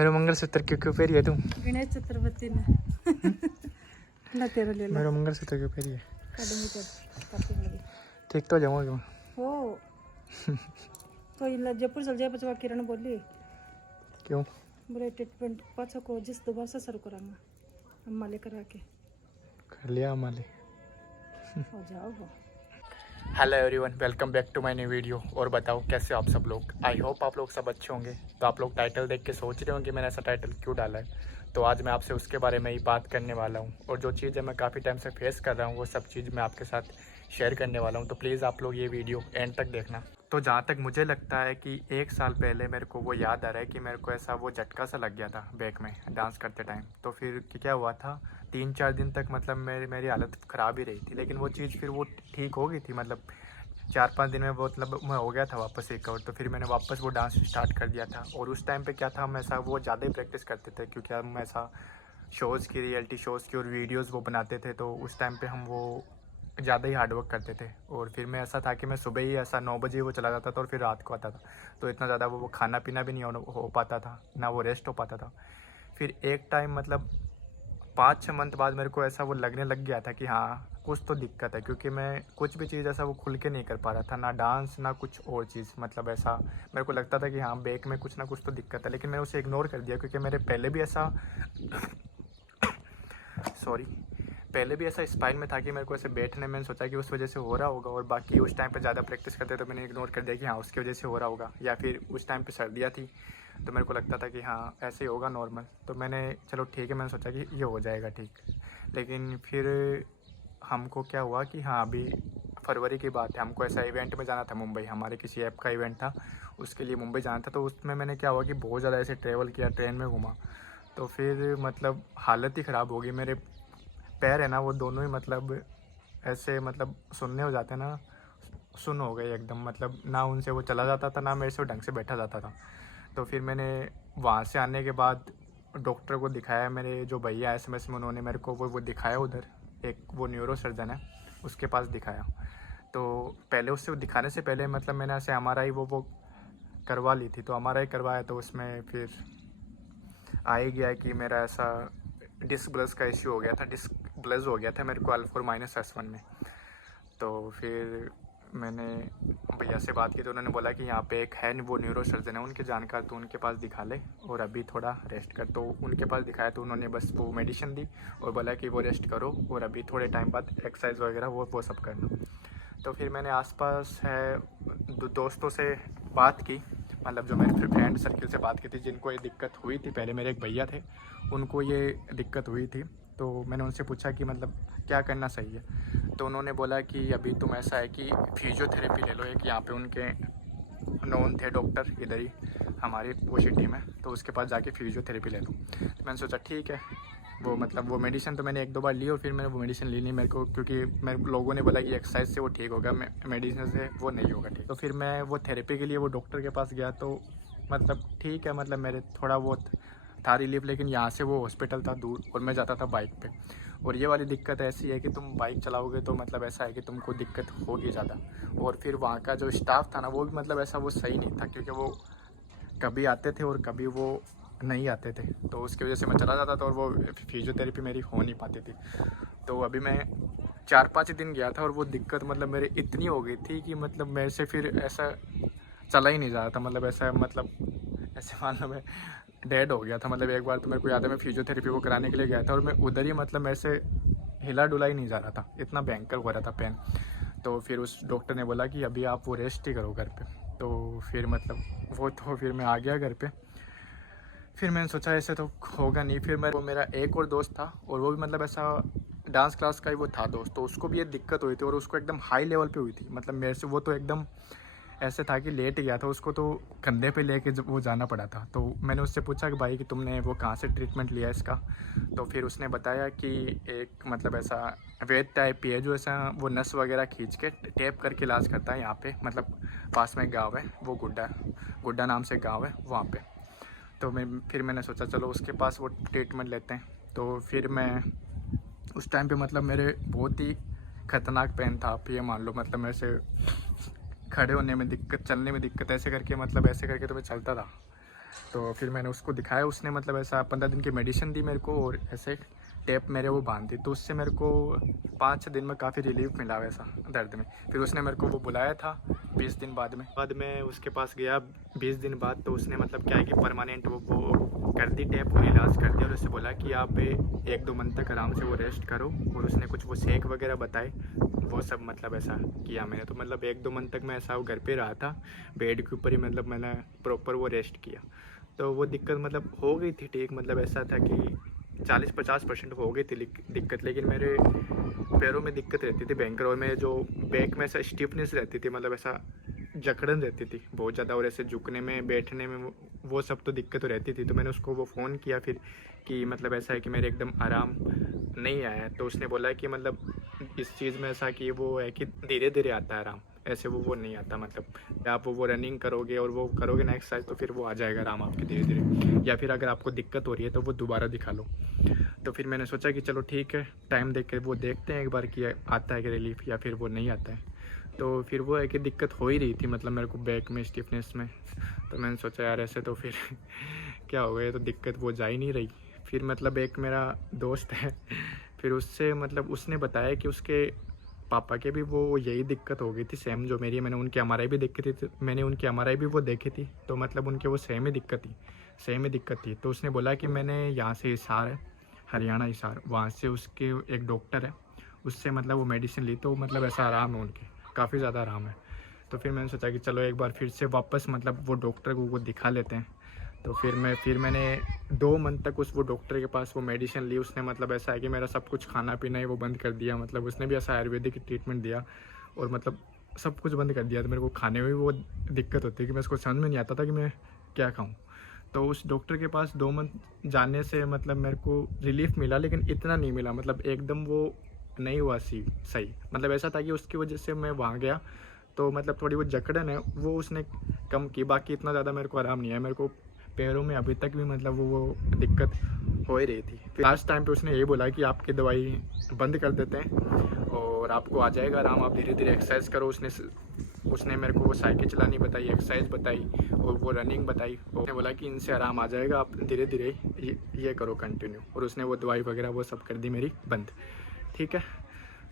मेरा मंगलसूत्र क्यों क्यों पहरी है तू? गणेश चतुर्थी ने ला तेरा ले ला। मेरा मंगलसूत्र क्यों पहरी है? काटेंगे तेरे काटने लगे ठीक तो जाऊँगा मैं। हो तो इन जयपुर चल जाए बचवा किरण बोली क्यों? बोले ट्रीटमेंट पाछा को जिस दोबारा से शुरू करांगा अम्मा लेकर आके कर लिया हमारे। हो जाओ हो। Hello everyone, welcome back to my new video. और बताओ कैसे हो आप सब लोग? आई होप आप लोग सब अच्छे होंगे। तो आप लोग टाइटल देख के सोच रहे होंगे मैंने ऐसा टाइटल क्यों डाला है। तो आज मैं आपसे उसके बारे में ही बात करने वाला हूँ, और जो चीज़ें मैं काफ़ी टाइम से फेस कर रहा हूँ वो सब चीज़ मैं आपके साथ शेयर करने वाला हूँ। तो प्लीज़ आप लोग ये वीडियो एंड तक देखना। तो जहाँ तक मुझे लगता है कि 1 साल पहले मेरे को वो याद आ रहा है कि मेरे को ऐसा वो झटका सा लग गया था बैक में डांस करते टाइम। तो फिर क्या हुआ था, 3-4 दिन तक मतलब मेरी हालत ख़राब ही रही थी, लेकिन वो चीज़ फिर वो ठीक हो गई थी। मतलब 4-5 दिन में वो मतलब मैं हो गया था वापस रिकवर। तो फिर मैंने वापस वो डांस स्टार्ट कर दिया था। और उस टाइम पे क्या था, हम ऐसा वो ज़्यादा ही प्रैक्टिस करते थे, क्योंकि हम ऐसा शोज़ की, रियलिटी शोज़ की और वीडियोज़ वो बनाते थे। तो उस टाइम पे हम वो ज़्यादा ही हार्डवर्क करते थे। और फिर मैं ऐसा था कि मैं सुबह ही ऐसा 9 बजे वो चला जाता था और फिर रात को आता था। तो इतना ज़्यादा वो खाना पीना भी नहीं हो पाता था, ना वो रेस्ट हो पाता था। फिर एक टाइम मतलब 5-6 मंथ बाद मेरे को ऐसा वो लगने लग गया था कि हाँ कुछ तो दिक्कत है, क्योंकि मैं कुछ भी चीज़ ऐसा वो खुल के नहीं कर पा रहा था, ना डांस ना कुछ और चीज़। मतलब ऐसा मेरे को लगता था कि हाँ बैक में कुछ ना कुछ तो दिक्कत है, लेकिन मैंने उसे इग्नोर कर दिया, क्योंकि मेरे पहले भी ऐसा स्पाइन में था कि मेरे को ऐसे बैठने में सोचा कि उस वजह से हो रहा होगा। और बाकी उस टाइम पे ज़्यादा प्रैक्टिस करते तो मैंने इग्नोर कर दिया कि हाँ उसकी वजह से हो रहा होगा। या फिर उस टाइम पे सर्दियाँ थी तो मेरे को लगता था कि हाँ ऐसे ही होगा नॉर्मल। तो मैंने चलो ठीक है, मैंने सोचा कि ये हो जाएगा ठीक। लेकिन फिर हमको क्या हुआ कि हाँ अभी फरवरी की बात है, हमको ऐसा इवेंट में जाना था मुंबई। हमारे किसी ऐप का इवेंट था, उसके लिए मुंबई जाना था। तो उसमें मैंने क्या हुआ कि बहुत ज़्यादा ऐसे ट्रैवल किया, ट्रेन में घूमा। तो फिर मतलब हालत ही ख़राब हो गई। मेरे पैर है ना वो दोनों ही मतलब ऐसे मतलब सुनने हो जाते ना, सुन हो गए एकदम। मतलब ना उनसे वो चला जाता था, ना मेरे से वो ढंग से बैठा जाता था। तो फिर मैंने वहाँ से आने के बाद डॉक्टर को दिखाया। मेरे जो भैया SMS में उन्होंने मेरे को वो दिखाया उधर, एक वो न्यूरो सर्जन है उसके पास दिखाया। तो पहले उससे दिखाने से पहले मतलब मैंने ऐसे MRI वो करवा ली थी। तो MRI करवाया तो उसमें फिर आ ही गया कि मेरा ऐसा डिस्क ब्लस का इश्यू हो गया था। डिस्क ब्लस हो गया था मेरे को α4-S1 में। तो फिर मैंने भैया से बात की तो उन्होंने बोला कि यहाँ पे एक है वो न्यूरो सर्जन है उनके जानकार, तो उनके पास दिखा ले और अभी थोड़ा रेस्ट कर। तो उनके पास दिखाया तो उन्होंने बस वो मेडिसिन दी और बोला कि वो रेस्ट करो और अभी थोड़े टाइम बाद एक्सरसाइज वगैरह वो सब करना। तो फिर मैंने आसपास है दोस्तों से बात की, मतलब जो मेरे फ्रेंड सर्किल से बात की थी जिनको ये दिक्कत हुई थी। पहले मेरे एक भैया थे, उनको ये दिक्कत हुई थी। तो मैंने उनसे पूछा कि मतलब क्या करना सही है। तो उन्होंने बोला कि अभी तुम ऐसा है कि फिजियोथेरेपी ले लो। एक यहाँ पे उनके नोन थे डॉक्टर इधर ही हमारी वो सिटी में, तो उसके पास जाके फिजियोथेरेपी ले लो। तो मैंने सोचा ठीक है। वो मतलब वो मेडिसिन तो मैंने 1-2 बार ली और फिर मैंने वो मेडिसिन ली नहीं मेरे को, क्योंकि मेरे लोगों ने बोला कि एक्सरसाइज से वो ठीक होगा, मेडिसिन से वो नहीं होगा ठीक। तो फिर मैं वो थेरेपी के लिए वो डॉक्टर के पास गया। तो मतलब ठीक है, मतलब मेरे थोड़ा बहुत था रिलीफ। लेकिन यहाँ से वो हॉस्पिटल था दूर और मैं जाता था बाइक पे। और ये वाली दिक्कत ऐसी है कि तुम बाइक चलाओगे तो मतलब ऐसा है कि तुमको दिक्कत होगी ज़्यादा। और फिर वहाँ का जो स्टाफ था ना वो भी मतलब ऐसा वो सही नहीं था, क्योंकि वो कभी आते थे और कभी वो नहीं आते थे। तो उसकी वजह से मैं चला जाता था और वो फिजियोथेरेपी मेरी हो नहीं पाती थी। तो अभी मैं 4-5 दिन गया था और वो दिक्कत मतलब मेरे इतनी हो गई थी कि मतलब मेरे से फिर ऐसा चला ही नहीं जा रहा था। मतलब ऐसे मान लो मैं डेड हो गया था। मतलब एक बार तो मेरे को याद है मैं फिजियोथेरेपी वो कराने के लिए गया था और मैं उधर ही मतलब मेरे से हिला डुला ही नहीं जा रहा था, इतना भयंकर हो रहा था पेन। तो फिर उस डॉक्टर ने बोला कि अभी आप वो रेस्ट ही करो घर पे। तो फिर मतलब फिर मैं आ गया घर पे। फिर मैंने सोचा ऐसे तो होगा नहीं। फिर वो मेरा एक और दोस्त था और वो भी मतलब ऐसा डांस क्लास का ही वो था दोस्त। तो उसको भी ये दिक्कत हुई थी और उसको एकदम हाई लेवल पे हुई थी। मतलब मेरे से वो तो एकदम ऐसे था कि लेट गया था, उसको तो कंधे पे लेके जब वो जाना पड़ा था। तो मैंने उससे पूछा कि भाई कि तुमने वो कहाँ से ट्रीटमेंट लिया इसका। तो फिर उसने बताया कि एक मतलब ऐसा वेद टाइप ही है जो ऐसा वो नस वगैरह खींच के टेप करके इलाज करता है यहाँ पे। मतलब पास में गाँव है वो गुड्डा नाम से गाँव है वहाँ पे। तो फिर मैंने सोचा चलो उसके पास वो ट्रीटमेंट लेते हैं। तो फिर मैं उस टाइम पे मतलब मेरे बहुत ही ख़तरनाक पेन था। आप ये मान लो मतलब मेरे से खड़े होने में दिक्कत, चलने में दिक्कत, ऐसे करके मतलब ऐसे करके तो मैं चलता था। तो फिर मैंने उसको दिखाया, उसने मतलब ऐसा 15 दिन की मेडिसिन दी मेरे को और ऐसे टेप मेरे वो बांध दी। तो उससे मेरे को 5-6 दिन में काफ़ी रिलीफ मिला वैसा दर्द में। फिर उसने मेरे को वो बुलाया था 20 दिन बाद में उसके पास गया 20 दिन बाद। तो उसने मतलब क्या है कि परमानेंट वो कर दी टेप, वो इलाज कर दिया और उससे बोला कि आप 1-2 मंथ तक आराम से वो रेस्ट करो। और उसने कुछ वो सेक वगैरह बताए, वो सब मतलब ऐसा किया मैंने। तो मतलब 1-2 मंथ तक मैं ऐसा वो घर पे रहा था बेड के ऊपर ही, मतलब मैंने प्रॉपर वो रेस्ट किया। तो वो दिक्कत मतलब हो गई थी ठीक, मतलब ऐसा था कि 40-50% हो गई थी दिक्कत। लेकिन मेरे पैरों में दिक्कत रहती थी भयंकर, और मेरे जो बैक में ऐसा स्टिफनेस रहती थी, मतलब ऐसा जकड़न रहती थी बहुत ज़्यादा, और ऐसे झुकने में बैठने में वो सब तो दिक्कत तो रहती थी। तो मैंने उसको वो फ़ोन किया फिर कि मतलब ऐसा है कि मेरे एकदम आराम नहीं आया। तो उसने बोला कि मतलब इस चीज़ में ऐसा कि वो है कि धीरे धीरे आता है आराम, ऐसे वो नहीं आता। मतलब आप वो रनिंग करोगे और वो करोगे ना एक्सरसाइज, तो फिर वो आ जाएगा आराम आपके धीरे धीरे। या फिर अगर आपको दिक्कत हो रही है तो वो दोबारा दिखा लो। तो फिर मैंने सोचा कि चलो ठीक है, टाइम देख कर वो देखते हैं एक बार कि आता है कि रिलीफ या फिर वो नहीं आता है। तो फिर वो है कि दिक्कत हो ही रही थी, मतलब मेरे को बैक में स्टिफनेस में। तो मैंने सोचा यार ऐसे तो फिर क्या हो गया, तो दिक्कत वो जा ही नहीं रही। फिर मतलब एक मेरा दोस्त है, फिर उससे मतलब उसने बताया कि उसके पापा के भी वो यही दिक्कत हो गई थी सेम जो मेरी। मैंने उनकी एमआरआई भी देखी थी, मैंने उनकी एमआरआई भी वो देखी थी। तो मतलब उनके वो सेम ही दिक्कत थी। तो उसने बोला कि मैंने यहाँ से हिसार है, हरियाणा हिसार, वहाँ से उसके एक डॉक्टर है, उससे मतलब वो मेडिसिन ली। तो मतलब ऐसा आराम है उनके, काफ़ी ज़्यादा आराम है। तो फिर मैंने सोचा कि चलो एक बार फिर से वापस मतलब वो डॉक्टर को वो दिखा लेते हैं। तो फिर मैंने 2 मंथ तक वो डॉक्टर के पास वो मेडिसिन ली। उसने मतलब ऐसा है कि मेरा सब कुछ खाना पीना ही वो बंद कर दिया, मतलब उसने भी ऐसा आयुर्वेदिक ट्रीटमेंट दिया और मतलब सब कुछ बंद कर दिया। तो मेरे को खाने में भी वो दिक्कत होती है कि मैं उसको समझ में नहीं आता था कि मैं क्या खाऊँ। तो उस डॉक्टर के पास 2 मंथ जाने से मतलब मेरे को रिलीफ मिला, लेकिन इतना नहीं मिला, मतलब एकदम वो नहीं हुआ सही। मतलब ऐसा था कि उसकी वजह से मैं वहाँ गया तो मतलब थोड़ी वो जकड़न है वो उसने कम की, बाकी इतना ज़्यादा मेरे को आराम नहीं है। मेरे को पैरों में अभी तक भी मतलब वो दिक्कत हो ही रही थी। फिर लास्ट टाइम पे उसने ये बोला कि आपकी दवाई बंद कर देते हैं और आपको आ जाएगा आराम, आप धीरे धीरे एक्सरसाइज करो। उसने मेरे को वो साइकिल चलानी बताई, एक्सरसाइज बताई और वो रनिंग बताई। उसने बोला कि इनसे आराम आ जाएगा, आप धीरे धीरे ये करो कंटिन्यू। और उसने वो दवाई वगैरह वो सब कर दी मेरी बंद। ठीक है,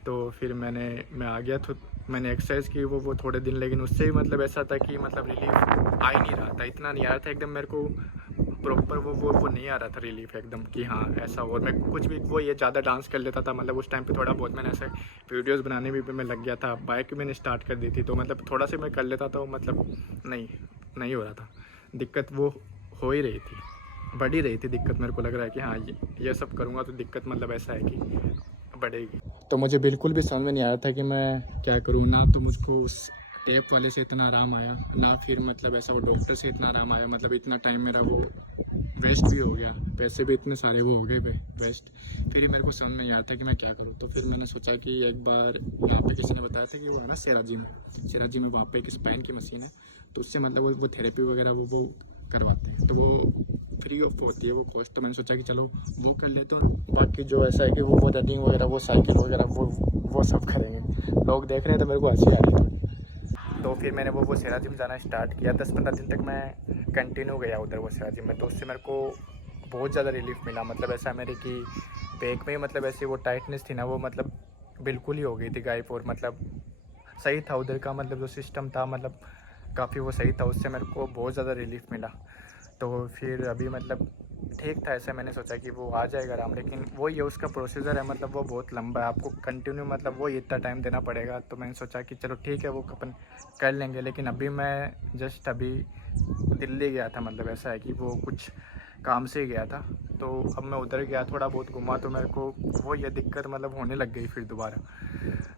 तो फिर मैं आ गया। तो मैंने एक्सरसाइज की वो थोड़े दिन, लेकिन उससे भी मतलब ऐसा था कि मतलब रिलीफ आ ही नहीं रहा था, इतना नहीं आ रहा था एकदम मेरे को प्रॉपर वो नहीं आ रहा था रिलीफ एकदम कि हाँ ऐसा। और मैं कुछ भी वो ये ज़्यादा डांस कर लेता था, मतलब उस टाइम पे थोड़ा बहुत मैंने ऐसे वीडियोस बनाने भी मैं लग गया था, बाइक मैंने स्टार्ट कर दी थी। तो मतलब थोड़ा सा मैं कर लेता था, मतलब नहीं हो रहा था। दिक्कत वो हो ही रही थी, बढ़ ही रही थी दिक्कत। मेरे को लग रहा है कि हाँ ये सब करूँगा तो दिक्कत मतलब ऐसा है कि बढ़ेगी। तो मुझे बिल्कुल भी समझ में नहीं आ रहा था कि मैं क्या करूँ। ना तो मुझको उस टेप वाले से इतना आराम आया, ना फिर मतलब ऐसा वो डॉक्टर से इतना आराम आया। मतलब इतना टाइम मेरा वो वेस्ट भी हो गया, पैसे भी इतने सारे वो हो गए वेस्ट। फिर ही मेरे को समझ में नहीं आ रहा था कि मैं क्या करूँ। तो फिर मैंने सोचा कि एक बार यहाँ पे किसी ने बताया था कि वो है ना सेराजी में वहाँ पे एक स्पाइन की मशीन है, तो उससे मतलब वो थेरेपी वगैरह वो करवाते हैं। तो वो फ्री ऑफ होती है वो कॉस्ट। तो मैंने सोचा कि चलो वो कर ले। तो बाकी जो ऐसा है कि वो रनिंग वगैरह वो साइकिल वगैरह वो सब करेंगे। लोग देख रहे हैं तो मेरे को हंसी आ रही थी। तो फिर मैंने वो सेरा जिम जाना स्टार्ट किया। 10-15 दिन तक मैं कंटिन्यू गया उधर वो सेरा जिम में। तो उससे मेरे को बहुत ज़्यादा रिलीफ मिला। मतलब ऐसा मेरे की बैक में मतलब ऐसी वो टाइटनेस थी ना, वो मतलब बिल्कुल ही हो गई थी गायब। और मतलब सही था उधर का, मतलब जो सिस्टम था मतलब काफ़ी वो सही था। उससे मेरे को बहुत ज़्यादा रिलीफ मिला। तो फिर अभी मतलब ठीक था ऐसा। मैंने सोचा कि वो आ जाएगा आराम, लेकिन वो ये उसका प्रोसीजर है, मतलब वो बहुत लंबा है, आपको कंटिन्यू मतलब वो इतना टाइम देना पड़ेगा। तो मैंने सोचा कि चलो ठीक है वो अपन कर लेंगे। लेकिन अभी मैं जस्ट अभी दिल्ली गया था, मतलब ऐसा है कि वो कुछ काम से ही गया था। तो अब मैं उधर गया, थोड़ा बहुत घूमा, तो मेरे को वो ये दिक्कत मतलब होने लग गई फिर दोबारा।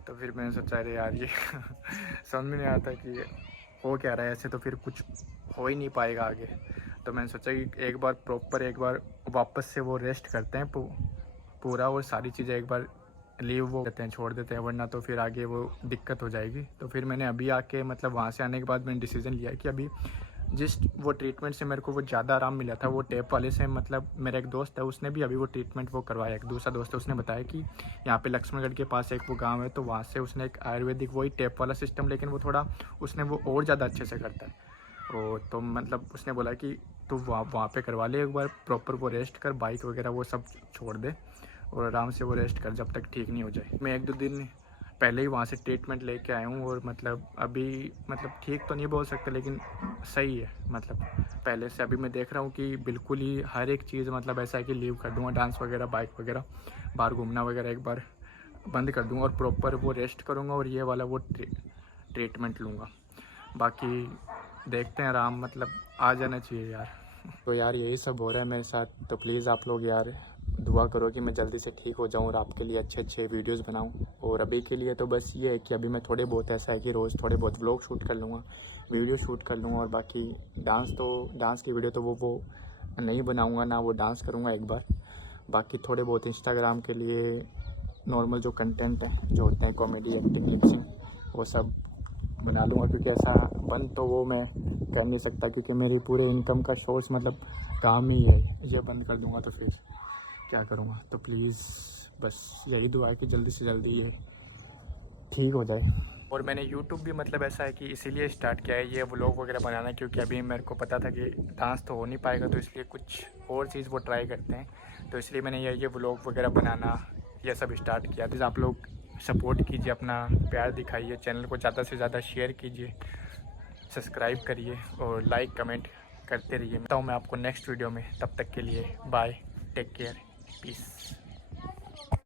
तो फिर मैंने सोचा अरे यार ये समझ में नहीं आता कि हो क्या रहा है ऐसे, तो फिर कुछ हो ही नहीं पाएगा आगे। तो मैंने सोचा कि एक बार वापस से वो रेस्ट करते हैं पूरा, और सारी चीज़ें एक बार लीव वो करते हैं, छोड़ देते हैं, वरना तो फिर आगे वो दिक्कत हो जाएगी। तो फिर मैंने अभी आके मतलब वहाँ से आने के बाद मैंने डिसीज़न लिया कि अभी जिस वो ट्रीटमेंट से मेरे को वो ज़्यादा आराम मिला था वो टेप वाले से, मतलब मेरा एक दोस्त है उसने भी अभी वो ट्रीटमेंट वो करवाया। एक दूसरा दोस्त है, उसने बताया कि यहाँ पे लक्ष्मणगढ़ के पास एक वो गांव है, तो वहाँ से उसने एक आयुर्वेदिक वही टेप वाला सिस्टम, लेकिन वो थोड़ा उसने वो और ज़्यादा अच्छे से करता है। और तो मतलब उसने बोला कि तो वहाँ पे करवा ले एक बार प्रॉपर, वो रेस्ट कर, बाइक वगैरह वो सब छोड़ दे और आराम से वो रेस्ट कर जब तक ठीक नहीं हो जाए। मैं 1-2 दिन पहले ही वहाँ से ट्रीटमेंट लेके आया हूँ और मतलब अभी मतलब ठीक तो नहीं बोल सकते लेकिन सही है। मतलब पहले से अभी मैं देख रहा हूँ कि बिल्कुल ही हर एक चीज़ मतलब ऐसा है कि लीव कर दूँगा, डांस वगैरह, बाइक वगैरह, बाहर घूमना वगैरह एक बार बंद कर दूँगा और प्रॉपर वो रेस्ट करूँगा और ये वाला वो ट्रीटमेंट लूँगा। बाकी देखते हैं, आराम मतलब आ जाना चाहिए यार। तो यार यही सब हो रहा है मेरे साथ, तो प्लीज़ आप लोग यार दुआ करो कि मैं जल्दी से ठीक हो जाऊँ और आपके लिए अच्छे अच्छे वीडियोस बनाऊँ। और अभी के लिए तो बस ये है कि अभी मैं थोड़े बहुत, ऐसा है कि रोज़ थोड़े बहुत व्लॉग शूट कर लूँगा, वीडियो शूट कर लूँगा और बाकी डांस की वीडियो तो वो नहीं बनाऊँगा, ना वो डांस करूँगा एक बार। बाकी थोड़े बहुत इंस्टाग्राम के लिए नॉर्मल जो कंटेंट है, जो होते हैं कॉमेडी, एक्टिंग, लिपसिंग, वो सब बना लूँगा, क्योंकि ऐसा बंद तो वो मैं कर नहीं सकता क्योंकि मेरी पूरे इनकम का सोर्स मतलब काम ही है। ये बंद कर दूँगा तो फिर क्या करूँगा। तो प्लीज़ बस यही दुआ है कि जल्दी से जल्दी ये ठीक हो जाए। और मैंने यूट्यूब भी मतलब ऐसा है कि इसीलिए स्टार्ट किया है ये व्लॉग वगैरह बनाना, क्योंकि अभी मेरे को पता था कि डांस तो हो नहीं पाएगा, तो इसलिए कुछ और चीज़ वो ट्राई करते हैं, तो इसलिए मैंने ये व्लॉग वगैरह बनाना ये सब स्टार्ट किया। तो आप लोग सपोर्ट कीजिए, अपना प्यार दिखाइए, चैनल को ज़्यादा से ज़्यादा शेयर कीजिए, सब्सक्राइब करिए और लाइक कमेंट करते रहिए। मिलता हूँ मैं आपको नेक्स्ट वीडियो में, तब तक के लिए बाय, टेक केयर, पीस।